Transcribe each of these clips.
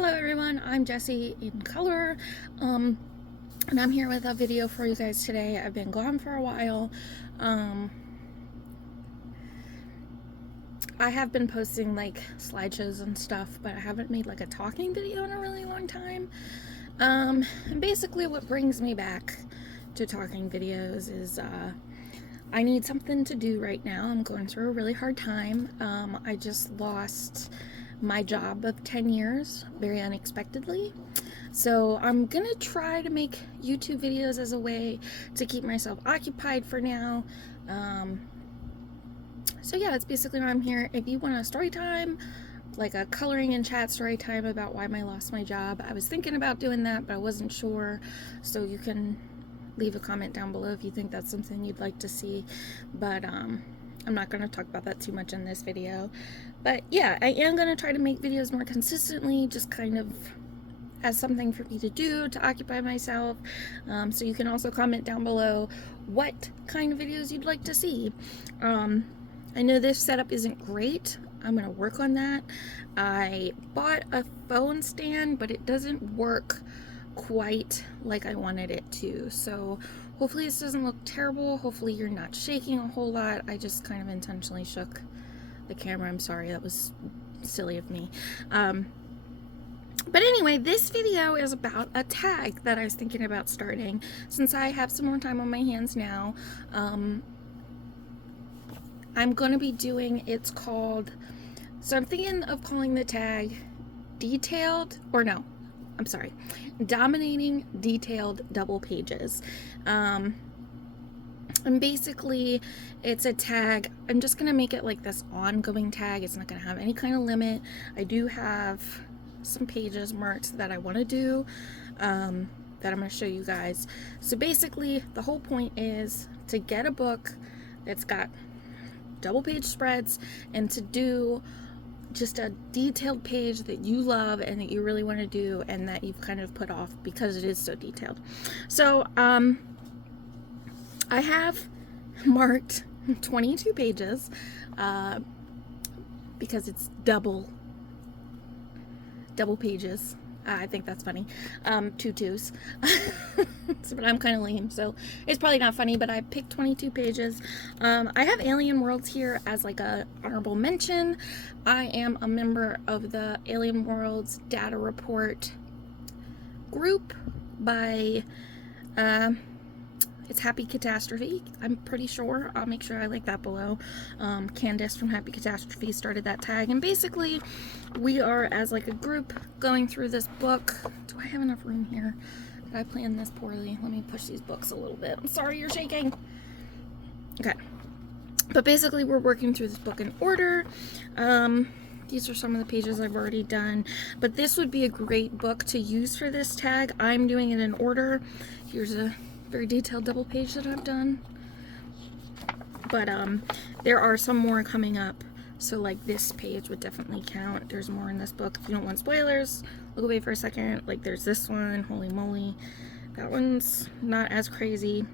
Hello everyone, I'm Jessie in color, and I'm here with a video for you guys today. I've been gone for a while. I have been posting like slideshows and stuff, but I haven't made like a talking video in a really long time. And basically what brings me back to talking videos is I need something to do right now. I'm going through a really hard time. I just lost my job of 10 years very unexpectedly. So I'm gonna try to make YouTube videos as a way to keep myself occupied for now. So yeah, that's basically why I'm here. If you want a story time, like a coloring and chat story time about why I lost my job, I was thinking about doing that, but I wasn't sure. So you can leave a comment down below if you think that's something you'd like to see. But I'm not going to talk about that too much in this video. But yeah, I am going to try to make videos more consistently, just kind of as something for me to do to occupy myself. So you can also comment down below what kind of videos you'd like to see. I know this setup isn't great. I'm going to work on that. I bought a phone stand, but it doesn't work quite like I wanted it to. So hopefully this doesn't look terrible. Hopefully you're not shaking a whole lot. I just kind of intentionally shook the camera. I'm sorry, that was silly of me. But anyway, this video is about a tag that I was thinking about starting since I have some more time on my hands now. I'm going to be doing, it's called, so I'm thinking of calling the tag detailed, or no, I'm sorry, dominating detailed double pages. And basically it's a tag. I'm just gonna make it like this ongoing tag. It's not gonna have any kind of limit. I do have some pages marked that I want to do that I'm going to show you guys. So basically the whole point is to get a book that's got double page spreads and to do just a detailed page that you love and that you really want to do and that you've kind of put off because it is so detailed. So I have marked 22 pages because it's double pages. I think that's funny. 2 twos. But I'm kind of lame, so it's probably not funny, but I picked 22 pages. I have Alien Worlds here as like a honorable mention. I am a member of the Alien Worlds data report group by it's Happy Catastrophe. I'm pretty sure. I'll make sure I link that below. Candace from Happy Catastrophe started that tag. And basically, we are, as like a group, going through this book. Do I have enough room here? Did I plan this poorly? Let me push these books a little bit. I'm sorry you're shaking. Okay. But basically, we're working through this book in order. These are some of the pages I've already done. But this would be a great book to use for this tag. I'm doing it in order. Here's a very detailed double page that I've done, but there are some more coming up, so like this page would definitely count. There's more in this book. If you don't want spoilers, look away for a second. Like there's this one, holy moly, that one's not as crazy,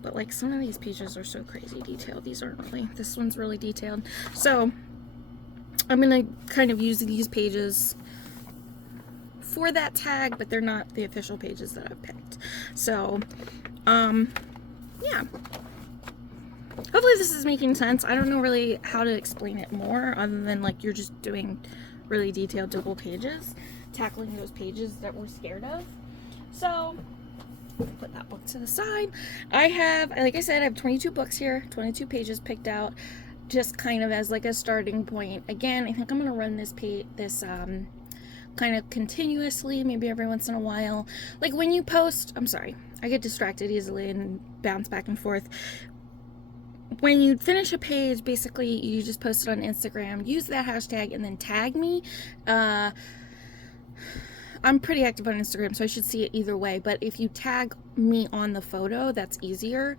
but like some of these pages are so crazy detailed. These aren't really. This one's really detailed, so I'm gonna kind of use these pages for that tag, but they're not the official pages that I've picked. So yeah, hopefully this is making sense. I don't know really how to explain it more other than like you're just doing really detailed double pages, tackling those pages that we're scared of. So put that book to the side. I have, like I said, I have 22 books here, 22 pages picked out, just kind of as like a starting point. Again, I think I'm gonna run this kind of continuously, maybe every once in a while. Like when you post, I'm sorry, I get distracted easily and bounce back and forth. When you finish a page, basically you just post it on Instagram, use that hashtag and then tag me. I'm pretty active on Instagram, so I should see it either way, but if you tag me on the photo, that's easier.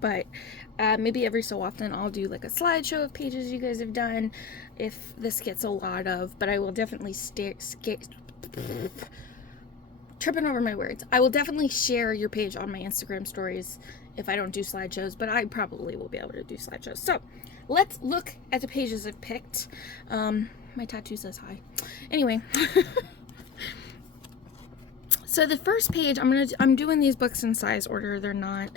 But maybe every so often I'll do like a slideshow of pages you guys have done if this gets a lot of, but I will definitely tripping over my words. I will definitely share your page on my Instagram stories if I don't do slideshows, but I probably will be able to do slideshows. So let's look at the pages I've picked. My tattoo says hi. Anyway. So the first page, I'm doing these books in size order. They're not,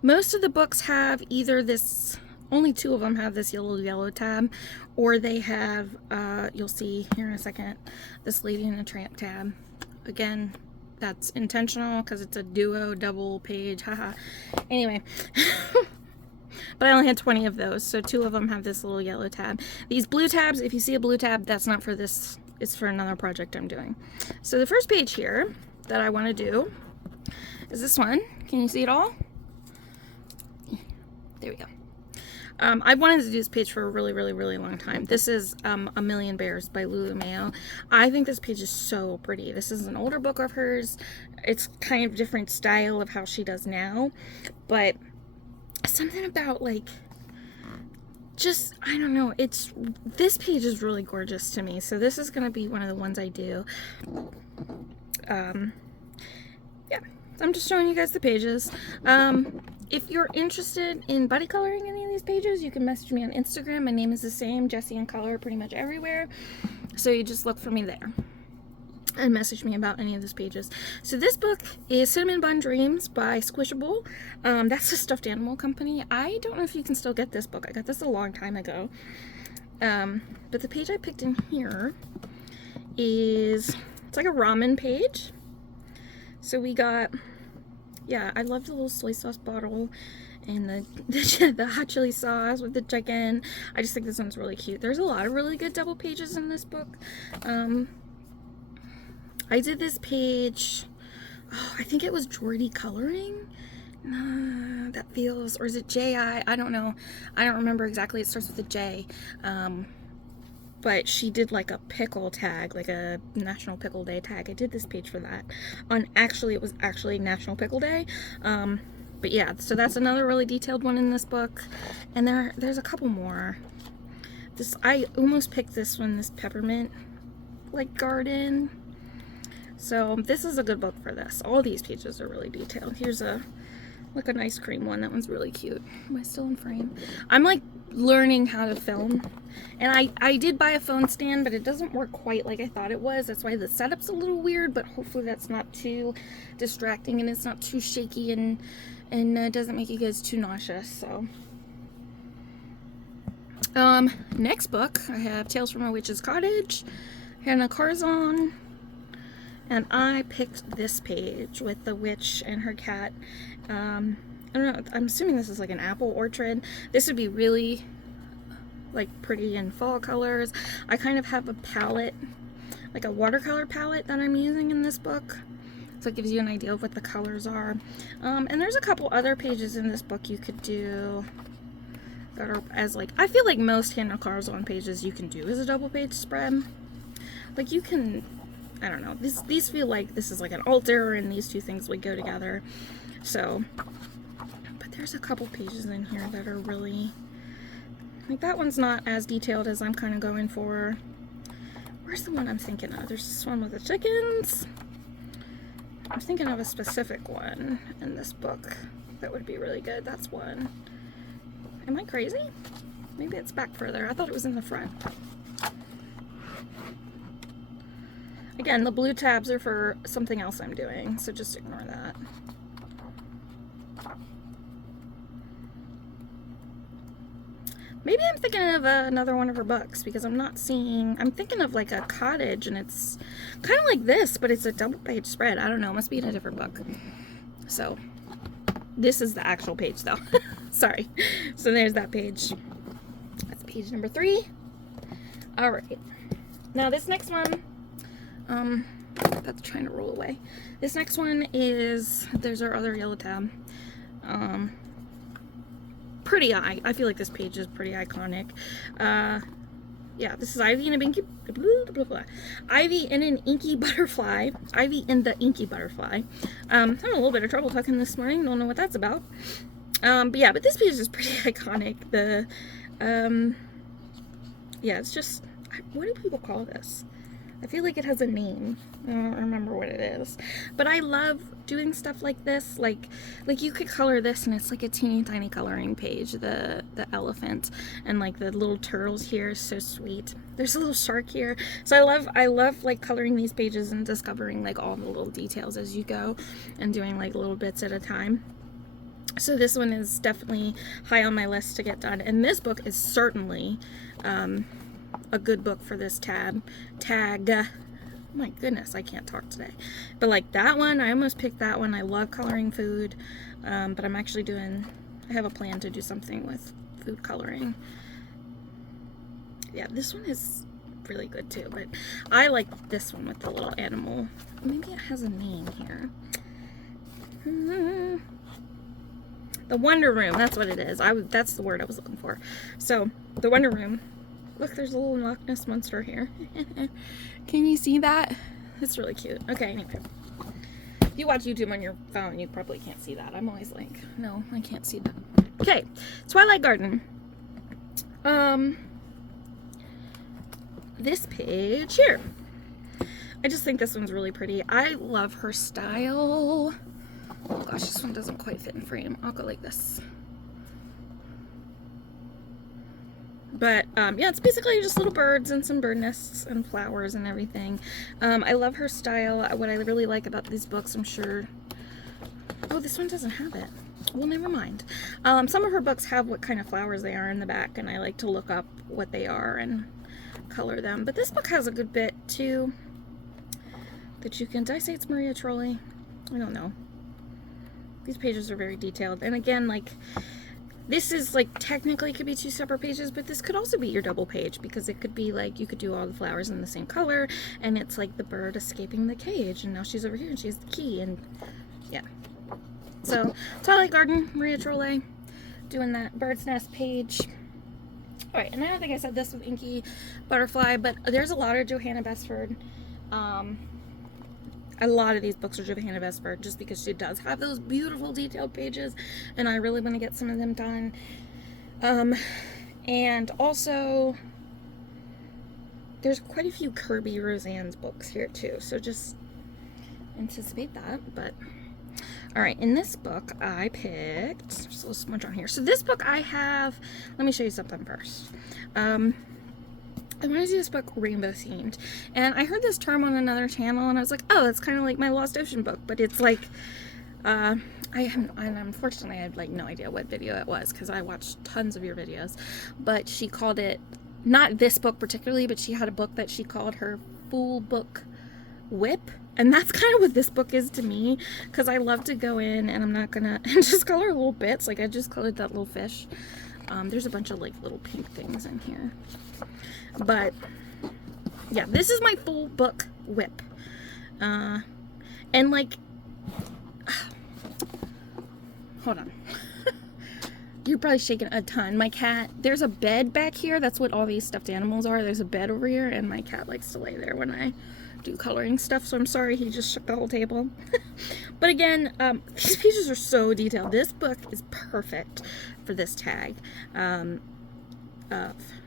most of the books have either this, only 2 of them have this yellow tab, or they have, you'll see here in a second, this Lady and the Tramp tab. Again, that's intentional because it's a duo double page, haha. Anyway, but I only had 20 of those, so 2 of them have this little yellow tab. These blue tabs, if you see a blue tab, that's not for this, it's for another project I'm doing. So the first page here that I want to do is this one. Can you see it all? There we go. I wanted to do this page for a really long time. This is A Million Bears by Lulu Mayo. I think this page is so pretty. This is an older book of hers. It's kind of different style of how she does now, but something about like, just, I don't know, this page is really gorgeous to me. So this is going to be one of the ones I do. Yeah, I'm just showing you guys the pages. If you're interested in buddy coloring any of these pages, you can message me on Instagram. My name is the same, Jessie in Color, pretty much everywhere. So you just look for me there and message me about any of these pages. So this book is Cinnamon Bun Dreams by Squishable. That's a stuffed animal company. I don't know if you can still get this book. I got this a long time ago. But the page I picked in here is, it's like a ramen page. So we got, yeah, I love the little soy sauce bottle and the hot chili sauce with the chicken. I just think this one's really cute. There's a lot of really good double pages in this book. I did this page, oh, I think it was Jordy Coloring. That feels, or is it J.I.? I don't know. I don't remember exactly. It starts with a J. But she did like a pickle tag, like a National Pickle Day tag. I did this page for that. It was actually National Pickle Day. But yeah, so that's another really detailed one in this book. And there's a couple more. I almost picked this one, this peppermint like garden. So this is a good book for this. All these pages are really detailed. Here's like an ice cream one. That one's really cute. Am I still in frame? I'm like learning how to film. And I did buy a phone stand, but it doesn't work quite like I thought it was. That's why the setup's a little weird, but hopefully that's not too distracting and it's not too shaky and doesn't make you guys too nauseous. So next book I have Tales from a Witch's Cottage, Hannah Karlzon. And I picked this page with the witch and her cat. I don't know, I'm assuming this is like an apple orchard. This would be really like pretty in fall colors. I kind of have a palette, like a watercolor palette that I'm using in this book. So it gives you an idea of what the colors are. And there's a couple other pages in this book you could do that are as like, I feel like most Hannah Karlzon pages you can do as a double page spread. Like you can, I don't know, these feel like this is like an altar and these two things would go together. So, but there's a couple pages in here that are really, like that one's not as detailed as I'm kind of going for. Where's the one I'm thinking of? There's this one with the chickens. I'm thinking of a specific one in this book that would be really good. That's one. Am I crazy? Maybe it's back further. I thought it was in the front. Again, the blue tabs are for something else I'm doing, so just ignore that. Maybe I'm thinking of another one of her books because I'm thinking of like a cottage and it's kind of like this, but it's a double page spread. I don't know, it must be in a different book. So, this is the actual page though. Sorry. So there's that page. That's page number 3. All right. Now this next one, that's trying to roll away. This next one is, there's our other yellow tab. I feel like this page is pretty iconic. Yeah, this is Ivy in an Inky Butterfly. Ivy in the Inky Butterfly. Having a little bit of trouble talking this morning. Don't know what that's about. But yeah, but this page is pretty iconic. Yeah, it's just, what do people call this? I feel like it has a name. I don't remember what it is. But I love doing stuff like this. Like you could color this and it's like a teeny tiny coloring page. The elephant and like the little turtles here is so sweet. There's a little shark here. So I love like coloring these pages and discovering like all the little details as you go and doing like little bits at a time. So this one is definitely high on my list to get done. And this book is certainly a good book for this tag. My goodness, I can't talk today. But like that one, I almost picked that one. I love coloring food, but I'm actually I have a plan to do something with food coloring. Yeah, this one is really good too, but I like this one with the little animal. Maybe it has a name here. The Wonder Room, that's what it is. That's the word I was looking for. So, the Wonder Room. Look, there's a little Loch Ness monster here. Can you see that? It's really cute. Okay, anyway. If you watch YouTube on your phone, you probably can't see that. I'm always like, no, I can't see that. Okay, Twilight Garden. This page here. I just think this one's really pretty. I love her style. Oh gosh, this one doesn't quite fit in frame. I'll go like this. But yeah, it's basically just little birds and some bird nests and flowers and everything. I love her style. What I really like about these books, I'm sure... Oh, this one doesn't have it. Well, never mind. Some of her books have what kind of flowers they are in the back, and I like to look up what they are and color them. But this book has a good bit, too, that you can... Did I say it's Maria Trolley? I don't know. These pages are very detailed. And again, like... This is like technically could be 2 separate pages, but this could also be your double page because it could be like you could do all the flowers in the same color and it's like the bird escaping the cage and now she's over here and she has the key and yeah. So Twilight Garden, Maria Trolley, doing that bird's nest page. Alright, and I don't think I said this with Inky Butterfly, but there's a lot of Johanna Besford. A lot of these books are Johanna Besford just because she does have those beautiful detailed pages and I really want to get some of them done. And also there's quite a few Kirby Roseanne's books here too, so just anticipate that. But alright, in this book I picked, there's a little smudge on here. So this book I have, let me show you something first. I wanted to do this book rainbow themed, and I heard this term on another channel, and I was like, oh, it's kind of like my Lost Ocean book, but it's like, and unfortunately I had like no idea what video it was, because I watched tons of your videos, but she called it, not this book particularly, but she had a book that she called her full book whip, and that's kind of what this book is to me, because I love to go in, and I'm not gonna, and just color little bits, like I just colored that little fish. There's a bunch of like little pink things in here. But yeah, this is my full book whip. And like, hold on. You're probably shaking a ton. My cat, there's a bed back here. That's what all these stuffed animals are. There's a bed over here, and my cat likes to lay there when I do coloring stuff. So I'm sorry he just shook the whole table. But again, these pages are so detailed. This book is perfect for this tag.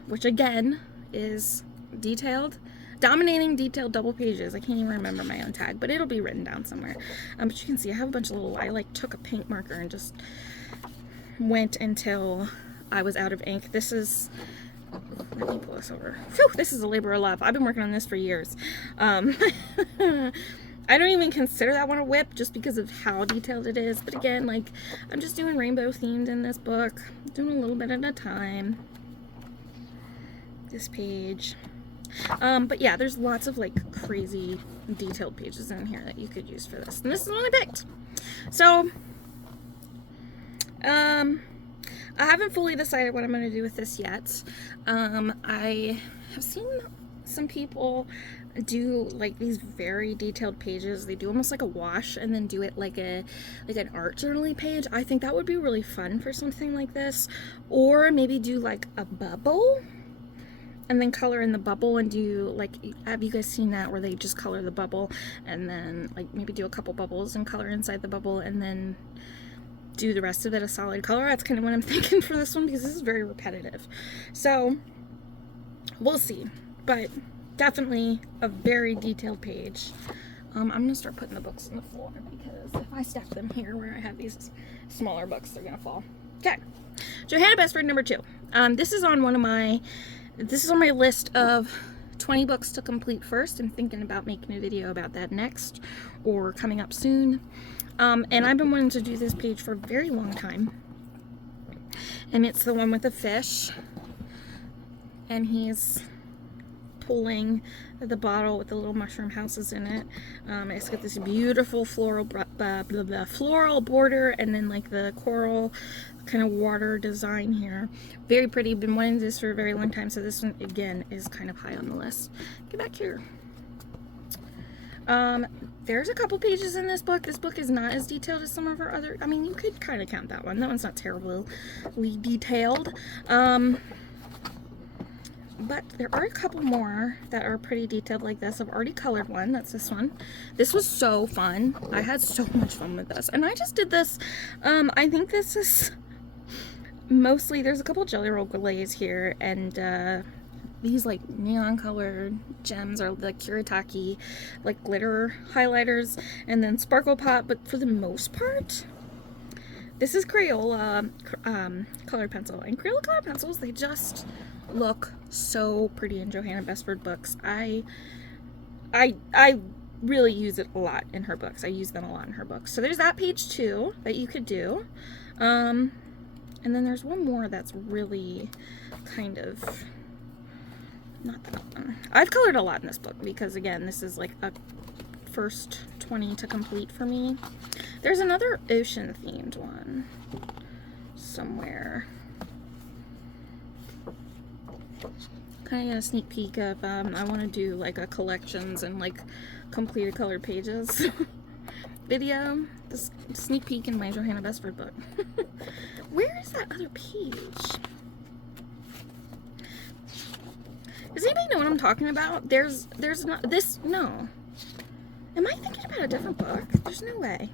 Which again is detailed, dominating detailed double pages. I can't even remember my own tag, but it'll be written down somewhere. But you can see I have a bunch of little, I like took a paint marker and just went until I was out of ink. This is, let me pull this over. Whew, this is a labor of love. I've been working on this for years. I don't even consider that one a whip just because of how detailed it is. But again, like, I'm just doing rainbow themed in this book, doing a little bit at a time. This page. But yeah, there's lots of like crazy detailed pages in here that you could use for this. And this is the one I picked. So, I haven't fully decided what I'm going to do with this yet. I have seen some people do like these very detailed pages. They do almost like a wash and then do it like an art journaling page. I think that would be really fun for something like this. Or maybe do like a bubble and then color in the bubble and do like, have you guys seen that where they just color the bubble and then like maybe do a couple bubbles and color inside the bubble and then do the rest of it a solid color? That's kind of what I'm thinking for this one because this is very repetitive. So we'll see. But definitely a very detailed page. I'm gonna start putting the books on the floor because if I stack them here where I have these smaller books, they're gonna fall. Okay, Johanna Bestford number 2. This is on my list of 20 books to complete first. I'm thinking about making a video about that next or coming up soon. And I've been wanting to do this page for a very long time. And it's the one with the fish. And he's pulling the bottle with the little mushroom houses in it. It's got this beautiful floral border and then like the coral kind of water design here. Very pretty. Been wanting this for a very long time, so this one again is kind of high on the list. Get back here. There's a couple pages in this book. This book is not as detailed as some of her other, I mean, you could kind of count that one. That one's not terribly detailed. But there are a couple more that are pretty detailed like this. I've already colored one. That's this one. This was so fun. I had so much fun with this. And I just did this. I think this is mostly, there's a couple Jelly Roll glaze here. And these like neon colored gems are the Kuretake like glitter highlighters. And then Sparkle Pop. But for the most part, this is Crayola colored pencil. And Crayola colored pencils, they just look so pretty in Johanna Bestford books. I really use it a lot in her books. I use them a lot in her books. So there's that page 2 that you could do. And then there's one more that's really kind of not that one. I've colored a lot in this book because again, this is like a first 20 to complete for me. There's another ocean themed one somewhere. Kind of a sneak peek of I want to do like a collections and like completed colored pages video. This sneak peek in my Johanna Bestford book. Where is that other page? Does anybody know what I'm talking about? There's not this. No. Am I thinking about a different book? There's no way.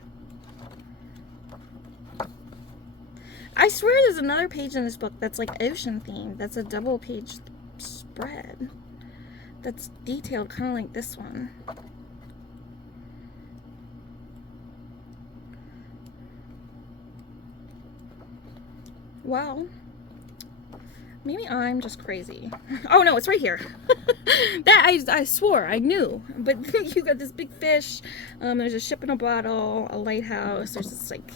I swear there's another page in this book that's like ocean themed. That's a double page spread. That's detailed kind of like this one. Well, maybe I'm just crazy. Oh no, it's right here. That I swore I knew, but you got this big fish. There's a ship in a bottle, a lighthouse. There's this like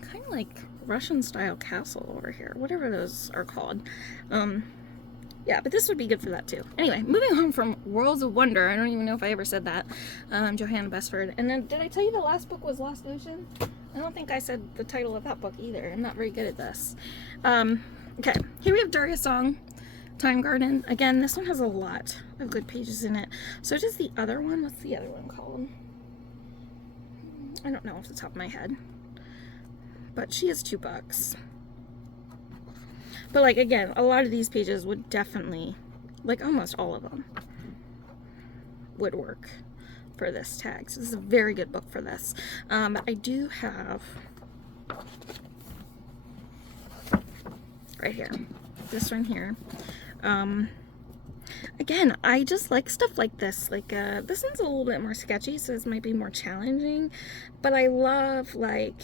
kind of like Russian style castle over here, whatever those are called. Yeah, but this would be good for that too. Anyway, moving on from Worlds of Wonder. I don't even know if I ever said that. Johanna Bestford. And then did I tell you the last book was Lost Ocean? I don't think I said the title of that book either. I'm not very good at this. Okay, here we have Daria's Song, Time Garden. Again, this one has a lot of good pages in it. So does the other one. What's the other one called? I don't know off the top of my head. But she has 2 books. But like again, a lot of these pages would definitely, like almost all of them, would work for this tag. So this is a very good book for this. I do have right here, this one here. Again, I just like stuff like this. Like this one's a little bit more sketchy, so this might be more challenging. But I love like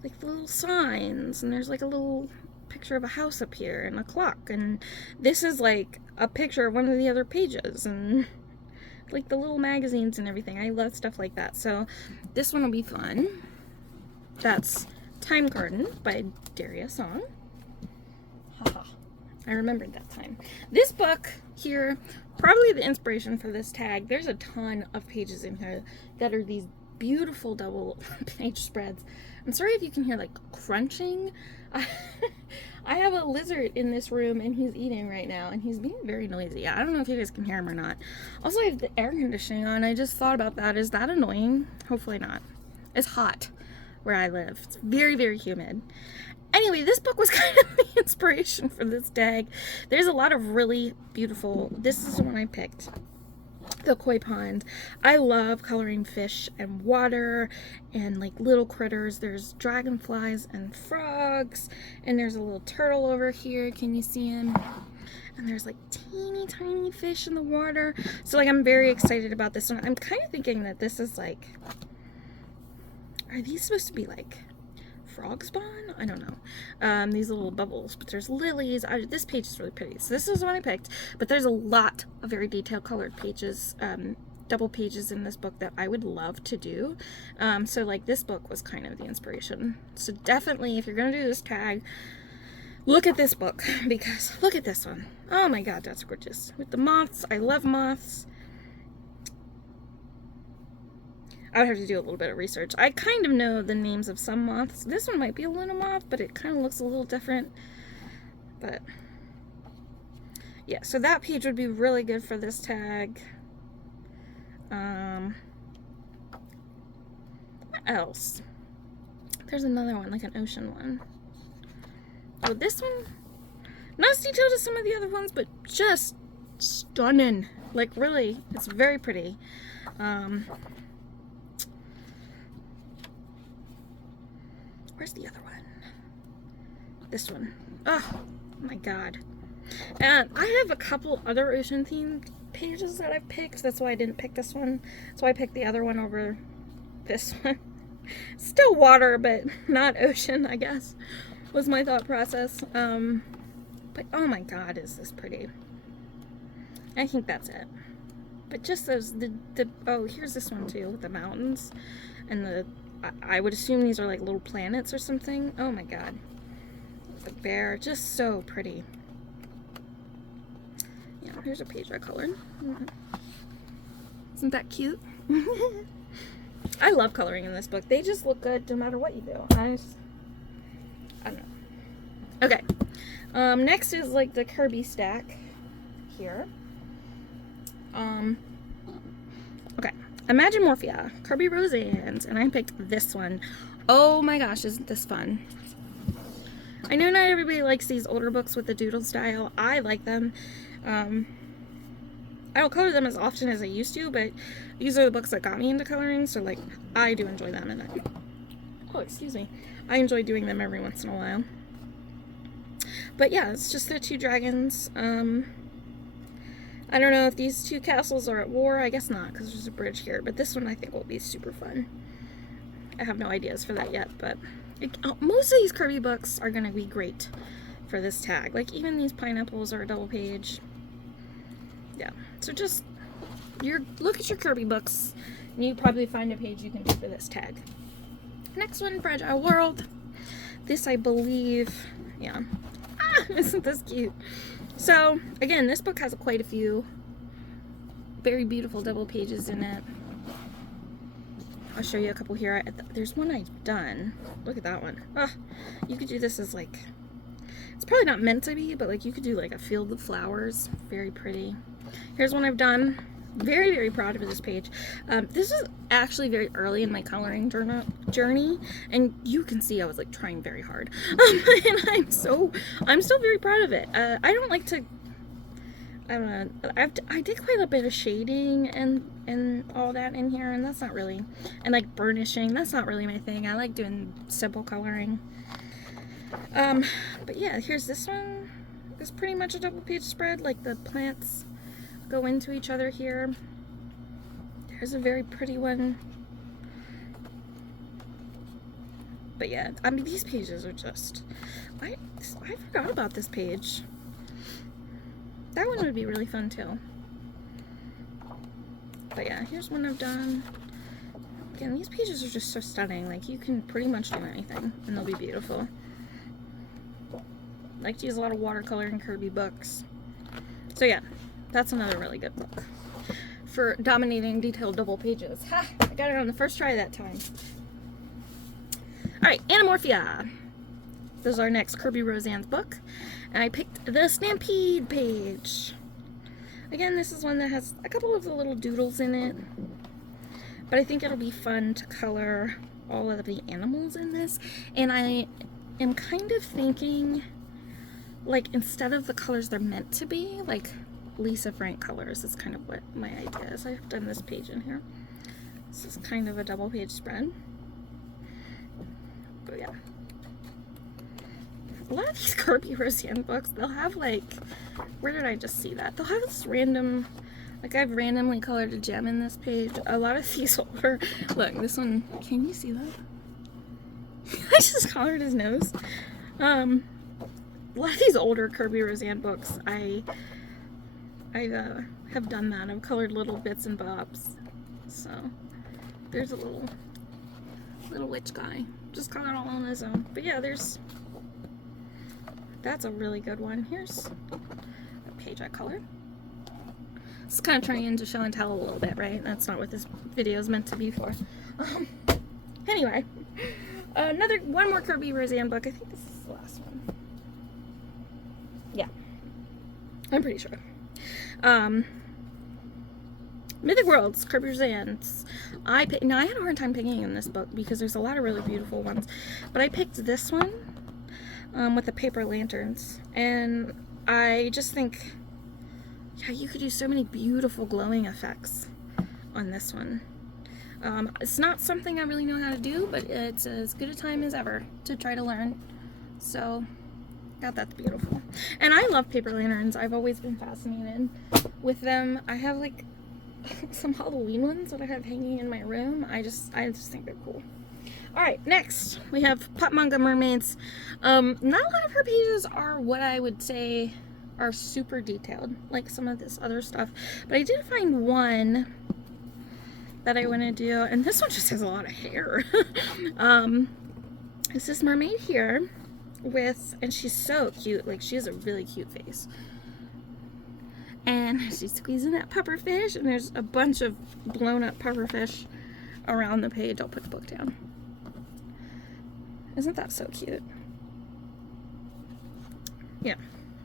the little signs, and there's like a little picture of a house up here and a clock, and this is like a picture of one of the other pages, and like the little magazines and everything. I love stuff like that, so this one will be fun. That's Time Garden by Daria Song. Haha, I remembered that time. This book here, probably the inspiration for this tag. There's a ton of pages in here that are these beautiful double page spreads. I'm sorry if you can hear like crunching. I have a lizard in this room and he's eating right now and he's being very noisy. I don't know if you guys can hear him or not. Also, I have the air conditioning on. I just thought about that. Is that annoying? Hopefully not. It's hot where I live. It's very, very humid. Anyway, this book was kind of the inspiration for this tag. There's a lot of really beautiful, this is the one I picked. The koi pond. I love coloring fish and water and like little critters. There's dragonflies and frogs, and there's a little turtle over here. Can you see him? And there's like teeny tiny fish in the water. So like I'm very excited about this one. I'm kind of thinking that this is like, are these supposed to be like frog spawn? I don't know. These little bubbles, but there's lilies. This page is really pretty. So this is the one I picked, but there's a lot of very detailed colored pages, double pages in this book that I would love to do. So like this book was kind of the inspiration. So definitely if you're gonna do this tag, look at this book, because look at this one. Oh my god, that's gorgeous. With the moths, I love moths. I would have to do a little bit of research. I kind of know the names of some moths. This one might be a Luna moth, but it kind of looks a little different. But yeah, so that page would be really good for this tag. What else? There's another one, like an ocean one. Oh, this one, not as detailed as some of the other ones, but just stunning. Like really, it's very pretty. Where's the other one? This one. Oh my god. And I have a couple other ocean themed pages that I've picked. That's why I didn't pick this one. That's why I picked the other one over this one. Still water, but not ocean, I guess, was my thought process. But oh my god, is this pretty. I think that's it. But just those, oh, here's this one too, with the mountains. And I would assume these are like little planets or something. Oh my god. The bear, just so pretty. Yeah, here's a page I colored. Isn't that cute? I love coloring in this book. They just look good no matter what you do. I don't know. Okay. Next is like the Kirby stack here. Okay. Imagine Morphia, Kirby Roseanne's, and I picked this one. Oh my gosh, isn't this fun? I know not everybody likes these older books with the doodle style. I like them. I don't color them as often as I used to, but these are the books that got me into coloring, so like I do enjoy them, and I enjoy doing them every once in a while. But yeah, it's just the two dragons. I don't know if these two castles are at war. I guess not, because there's a bridge here. But this one I think will be super fun. I have no ideas for that yet, but most of these Kirby books are going to be great for this tag. Like even these pineapples are a double page. Yeah, so just look at your Kirby books, and you probably find a page you can do for this tag. Next one, Fragile World. This I believe, yeah. Ah, isn't this cute? So, again, this book has quite a few very beautiful double pages in it. I'll show you a couple here. There's one I've done. Look at that one. Oh, you could do this as like, it's probably not meant to be, but like you could do like a field of flowers. Very pretty. Here's one I've done. Very, very proud of this page. This is actually very early in my coloring journey, and you can see I was like trying very hard. And I'm still very proud of it. I don't like to, I don't know, I did quite a bit of shading and all that in here, and that's not really, and like burnishing, that's not really my thing. I like doing simple coloring. But yeah, here's this one. It's pretty much a double page spread, like the plants go into each other here. There's a very pretty one. But yeah, I mean, these pages are just, I forgot about this page. That one would be really fun too. But yeah, here's one I've done. Again, these pages are just so stunning. Like you can pretty much do anything and they'll be beautiful. I like to use a lot of watercolor in Kirby books. So yeah, that's another really good book for dominating detailed double pages. Ha! I got it on the first try that time. Alright, Anamorphia. This is our next Kirby Roseanne's book. And I picked the Stampede page. Again, this is one that has a couple of the little doodles in it. But I think it'll be fun to color all of the animals in this. And I am kind of thinking, like, instead of the colors they're meant to be, like Lisa Frank colors is kind of what my idea is. I've done this page in here. This is kind of a double page spread. But yeah. a lot of these Kirby Roseanne books, they'll have like, where did I just see that? They'll have this random, like I've randomly colored a gem in this page. A lot of these older, look, this one, can you see that? I just colored his nose. A lot of these older Kirby Roseanne books, I have done that. I've colored little bits and bobs. So, there's a little witch guy. Just colored all on his own. But yeah, that's a really good one. Here's a page I colored. It's kind of trying to show and tell a little bit, right? That's not what this video is meant to be for. Anyway, one more Kirby Roseanne book. I think this is the last one. Yeah, I'm pretty sure. Mythic Worlds, Kirby Roseanne's. Now I had a hard time picking in this book because there's a lot of really beautiful ones, but I picked this one with the paper lanterns, and I just think, yeah, you could do so many beautiful glowing effects on this one. It's not something I really know how to do, but it's as good a time as ever to try to learn. So, God, that's beautiful. And I love paper lanterns. I've always been fascinated with them. I have like some Halloween ones that I have hanging in my room. I just think they're cool. Alright, next we have Pop Manga Mermaids. Not a lot of her pages are what I would say are super detailed, like some of this other stuff. But I did find one that I want to do, and this one just has a lot of hair. It's this mermaid here and she's so cute. Like, she has a really cute face. And she's squeezing that pufferfish, and there's a bunch of blown up pufferfish around the page. I'll put the book down. Isn't that so cute? Yeah.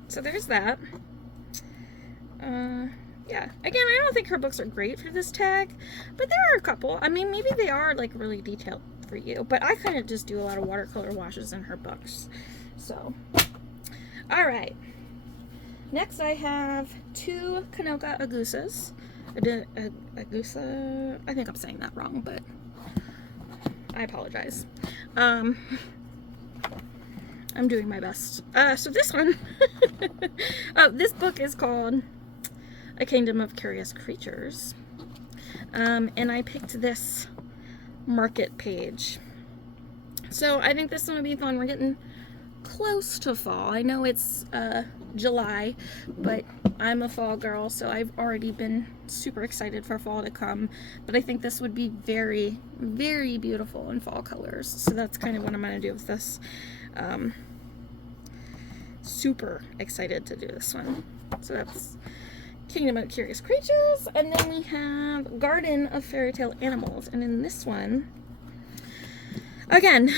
So there's that. Yeah. Again, I don't think her books are great for this tag, but there are a couple. I mean, maybe they are like really detailed for you, but I kind of just do a lot of watercolor washes in her books. So, alright. Next I have two Kanoka Agusas. Agusa, I think I'm saying that wrong, but I apologize. I'm doing my best. So this one, this book is called A Kingdom of Curious Creatures. And I picked this market page. So I think this one will be fun. We're getting close to fall. I know it's July, but I'm a fall girl, so I've already been super excited for fall to come. But I think this would be very, very beautiful in fall colors. So that's kind of what I'm going to do with this. Super excited to do this one. So that's Kingdom of Curious Creatures. And then we have Garden of Fairy Tale Animals. And in this one, again,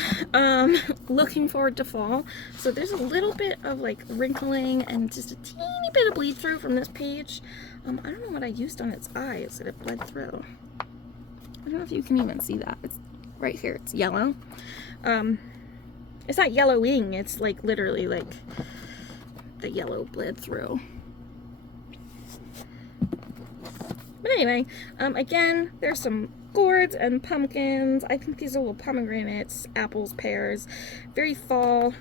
looking forward to fall. So there's a little bit of like wrinkling and just a teeny bit of bleed through from this page. I don't know what I used on its eyes that it bled through. I don't know if you can even see that. It's right here. It's yellow. It's not yellowing. It's like literally like the yellow bled through. But anyway, again, there's some gourds and pumpkins. I think these are little pomegranates, apples, pears. Very fall,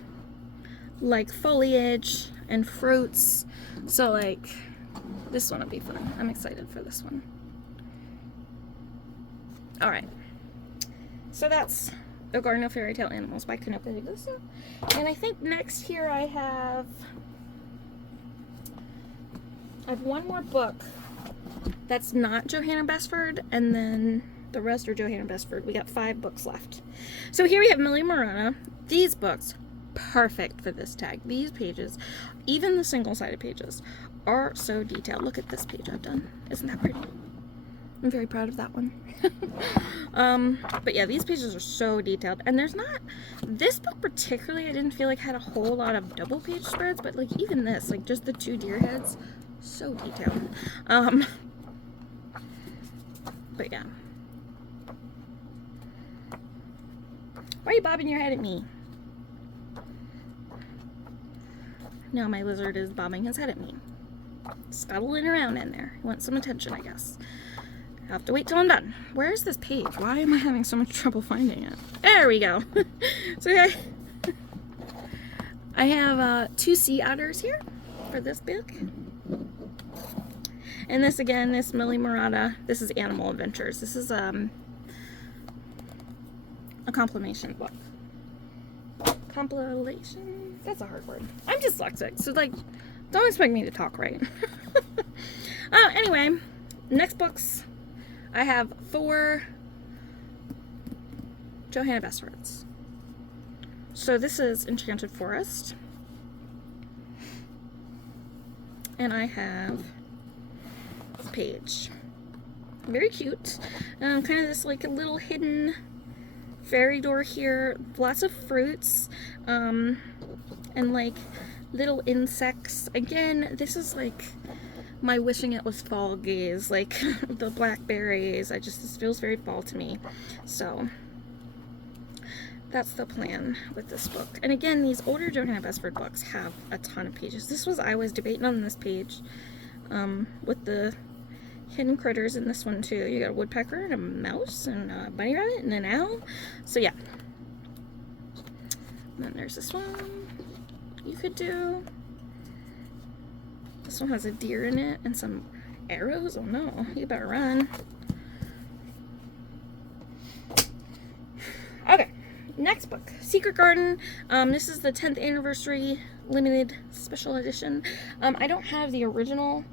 like foliage and fruits. So like, this one will be fun. I'm excited for this one. Alright. So that's The Garden of Fairy Tale Animals by Kanoka Agusa. And I think next here I have one more book that's not Johanna Besford, and then the rest are Johanna Besford. We got 5 books left. So here we have Millie Morana. These books, perfect for this tag. These pages, even the single-sided pages, are so detailed. Look at this page I've done. Isn't that pretty? I'm very proud of that one. But yeah, these pages are so detailed. And there's not, this book particularly, I didn't feel like had a whole lot of double page spreads, but like even this, like just the 2 deer heads, so detailed. But yeah. Why are you bobbing your head at me? No, my lizard is bobbing his head at me. Scuttling around in there. He wants some attention, I guess. I have to wait till I'm done. Where is this page? Why am I having so much trouble finding it? There we go. So yeah, I have 2 sea otters here for this book. And this again, this Millie Murata, this is Animal Adventures. This is a compilation book. Compilation? That's a hard word. I'm dyslexic, so like, don't expect me to talk right. Anyway, next books. I have 4 Johanna Bestfords. So this is Enchanted Forest. And I have this page. Very cute. Kind of this like a little hidden fairy door here. Lots of fruits. And like little insects. Again, this is like my wishing it was fall gaze. Like the blackberries. This feels very fall to me. So that's the plan with this book. And again, these older Johanna Bestford books have a ton of pages. I was debating on this page with the hidden critters in this one too. You got a woodpecker and a mouse and a bunny rabbit and an owl. So yeah. And then there's this one you could do. This one has a deer in it and some arrows. Oh no, you better run. Okay. Next book, Secret Garden. This is the 10th anniversary limited special edition. I don't have the original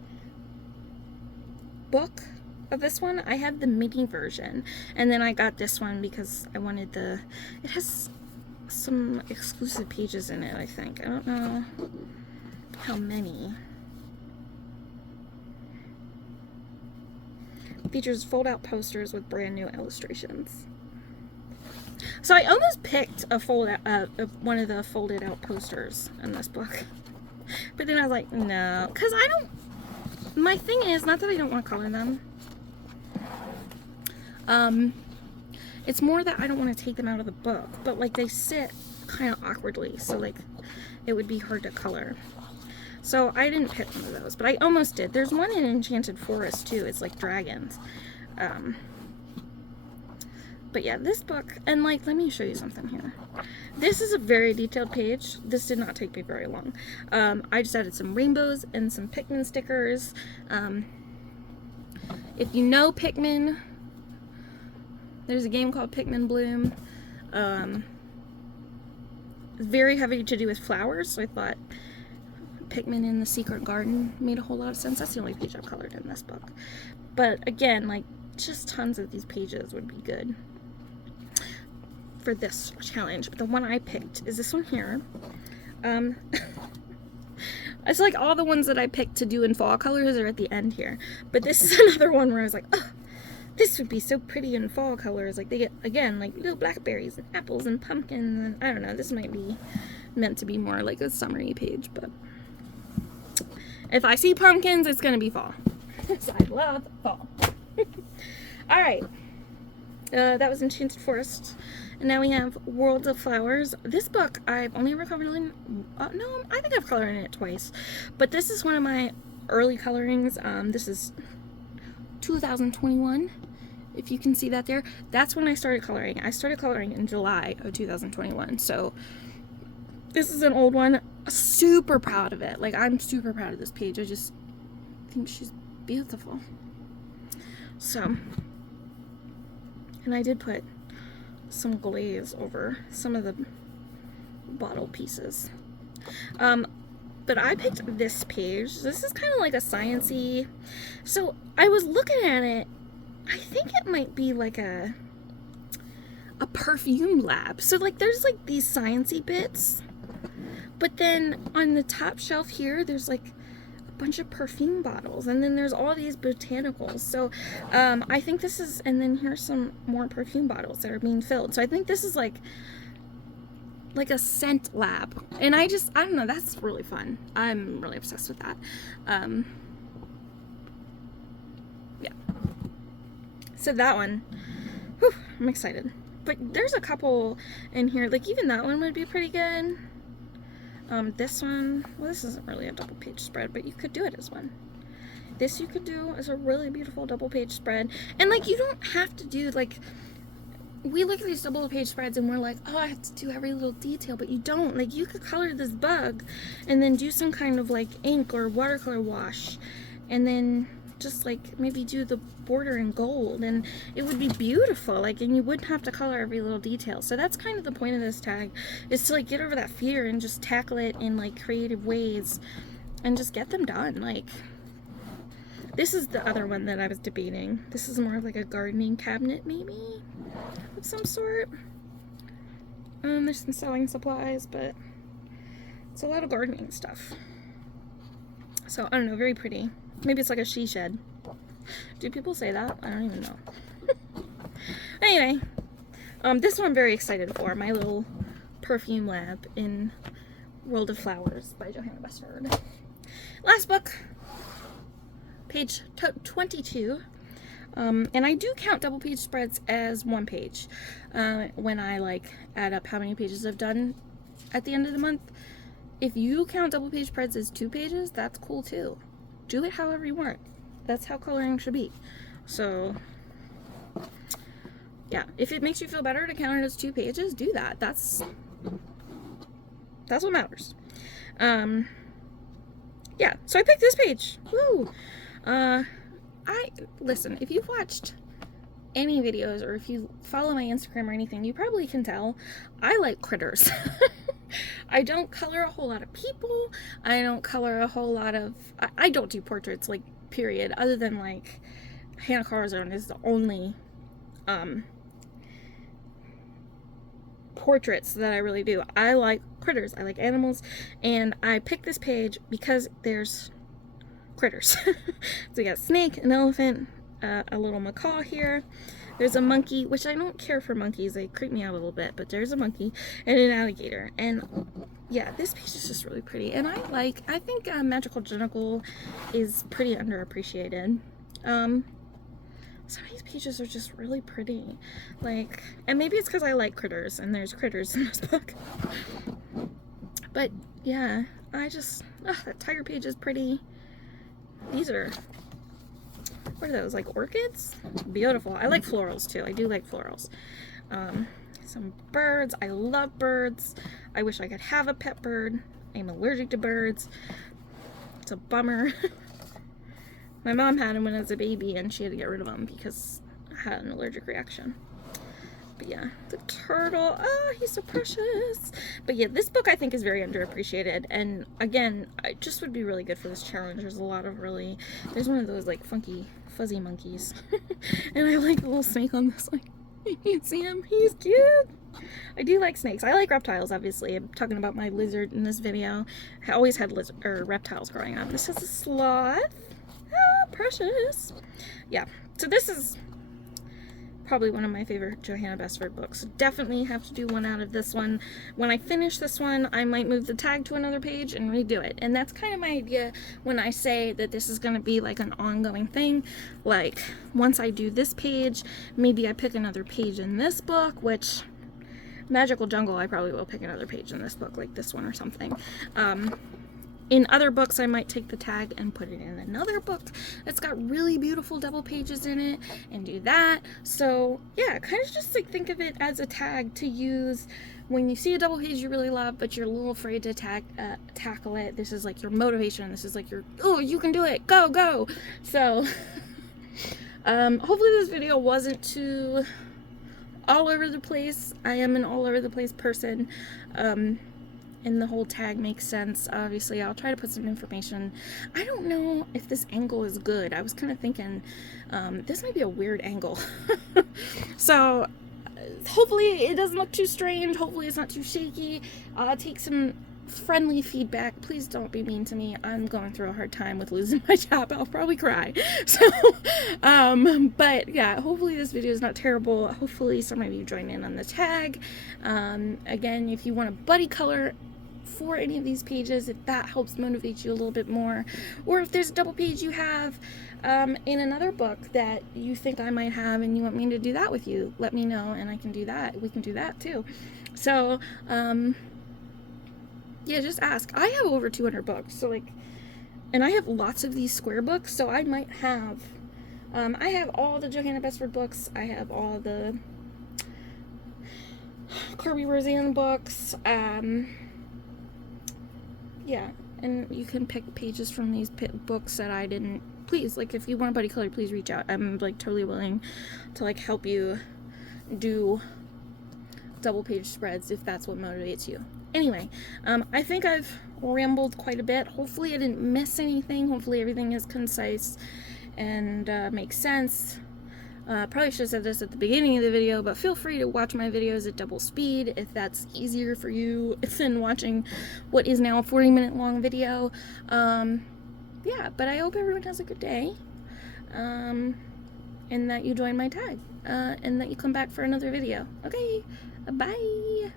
book of this one. I have the mini version, and then I got this one because I wanted it has some exclusive pages in it, I think. I don't know how many. Features fold-out posters with brand new illustrations. So I almost picked one of the folded out posters in this book. But then I was like, no. Because my thing is, not that I don't want to color them. It's more that I don't want to take them out of the book. But like they sit kind of awkwardly. So like it would be hard to color. So I didn't pick one of those. But I almost did. There's one in Enchanted Forest too. It's like dragons. But yeah, this book, and like, let me show you something here. This is a very detailed page. This did not take me very long. I just added some rainbows and some Pikmin stickers. If you know Pikmin, there's a game called Pikmin Bloom. Very heavy to do with flowers, so I thought Pikmin in the Secret Garden made a whole lot of sense. That's the only page I've colored in this book. But again, like, just tons of these pages would be good for this challenge. But the one I picked is this one here. It's like all the ones that I picked to do in fall colors are at the end here. But this is another one where I was like, oh, this would be so pretty in fall colors. Like they get, again, like little blackberries and apples and pumpkins. And I don't know, this might be meant to be more like a summery page, but if I see pumpkins, it's gonna be fall. So I love fall. Alright. That was Enchanted Forest. And now we have Worlds of Flowers. This book I've only ever colored in, no, I think I've colored in it twice. But this is one of my early colorings. This is 2021, if you can see that there. That's when I started coloring. I started coloring in July of 2021. So this is an old one. Super proud of it. Like, I'm super proud of this page. I just think she's beautiful. So, and I did put some glaze over some of the bottle pieces. But I picked this page. This is kind of like a science-y. So I was looking at it. I think it might be like a perfume lab. So like there's like these science-y bits. But then on the top shelf here, there's like a bunch of perfume bottles. And then there's all these botanicals. So I think this is, and then here's some more perfume bottles that are being filled. So I think this is like a scent lab. And I don't know, that's really fun. I'm really obsessed with that. Yeah. So that one, whew, I'm excited. But there's a couple in here, like even that one would be pretty good. This one, well, this isn't really a double page spread, but you could do it as one. This you could do as a really beautiful double page spread. And like, you don't have to do like, we look at these double page spreads and we're like, oh, I have to do every little detail, but you don't. Like, you could color this bug and then do some kind of like ink or watercolor wash, and then just like maybe do the border in gold, and it would be beautiful. Like, and you wouldn't have to color every little detail. So that's kind of the point of this tag, is to like get over that fear and just tackle it in like creative ways and just get them done. Like, this is the other one that I was debating. This is more of like a gardening cabinet, maybe, of some sort. There's some sewing supplies, but it's a lot of gardening stuff. So, I don't know, very pretty. Maybe it's like a she shed. Do people say that? I don't even know. Anyway, this one I'm very excited for. My little perfume lab in World of Flowers by Johanna Bestford. Last book. Page 22, and I do count double page spreads as one page when I like add up how many pages I've done at the end of the month. If you count double page spreads as 2 pages, that's cool too. Do it however you want. That's how coloring should be. So yeah, if it makes you feel better to count it as 2 pages, do that. That's what matters. Yeah, so I picked this page. Woo! Listen, if you've watched any videos or if you follow my Instagram or anything, you probably can tell I like critters. I don't color a whole lot of people. I don't color a whole lot of, I don't do portraits, like, period, other than like Hannah Karlzon is the only portraits that I really do. I like critters, I like animals, and I picked this page because there's critters. So we got a snake, an elephant, a little macaw here. There's a monkey, which I don't care for monkeys, they creep me out a little bit, but there's a monkey and an alligator. And yeah, this page is just really pretty, and I think Magical Jungle is pretty underappreciated. Some of these pages are just really pretty, like, and maybe it's because I like critters and there's critters in this book, but yeah, that tiger page is pretty. These are, what are those, like orchids? Beautiful. I like florals too. I do like florals. Some birds. I love birds. I wish I could have a pet bird. I'm allergic to birds. It's a bummer. My mom had him when I was a baby and she had to get rid of him because I had an allergic reaction. But yeah, the turtle, oh, he's so precious. But yeah, this book I think is very underappreciated, and again, it just would be really good for this challenge. There's a lot of really, there's one of those like funky fuzzy monkeys. And I like the little snake on this, like, you can see him, he's cute. I do like snakes. I like reptiles, obviously. I'm talking about my lizard in this video. I always had reptiles growing up. This is a sloth. Ah, precious. Yeah, so this is probably one of my favorite Johanna Bestford books. Definitely have to do one out of this one. When I finish this one, I might move the tag to another page and redo it. And that's kind of my idea when I say that this is going to be like an ongoing thing. Like, once I do this page, maybe I pick another page in this book, which Magical Jungle, I probably will pick another page in this book, like this one or something. In other books, I might take the tag and put it in another book that's got really beautiful double pages in it and do that. So yeah, kind of just like think of it as a tag to use when you see a double page you really love, but you're a little afraid to tackle it. This is like your motivation. This is like your, oh, you can do it. Go, go. So hopefully this video wasn't too all over the place. I am an all over the place person. And the whole tag makes sense. Obviously, I'll try to put some information. I don't know if this angle is good. I was kind of thinking this might be a weird angle. So hopefully it doesn't look too strange. Hopefully it's not too shaky. I'll take some friendly feedback. Please don't be mean to me. I'm going through a hard time with losing my job. I'll probably cry. So, but yeah, hopefully this video is not terrible. Hopefully some of you join in on the tag. Again, if you want a buddy color for any of these pages, if that helps motivate you a little bit more, or if there's a double page you have in another book that you think I might have and you want me to do that with you, let me know and I can do that. We can do that too. So yeah, just ask. I have over 200 books, so like, and I have lots of these square books, so I might have I have all the Johanna Bestford books. I have all the Kirby Roseanne books. Yeah, and you can pick pages from these books that I didn't. Please, like, if you want a buddy color, please reach out. I'm, like, totally willing to, like, help you do double page spreads if that's what motivates you. Anyway, I think I've rambled quite a bit. Hopefully I didn't miss anything. Hopefully everything is concise and makes sense. Probably should have said this at the beginning of the video, but feel free to watch my videos at double speed if that's easier for you than watching what is now a 40-minute long video. Yeah, but I hope everyone has a good day, and that you join my tag, and that you come back for another video. Okay, bye!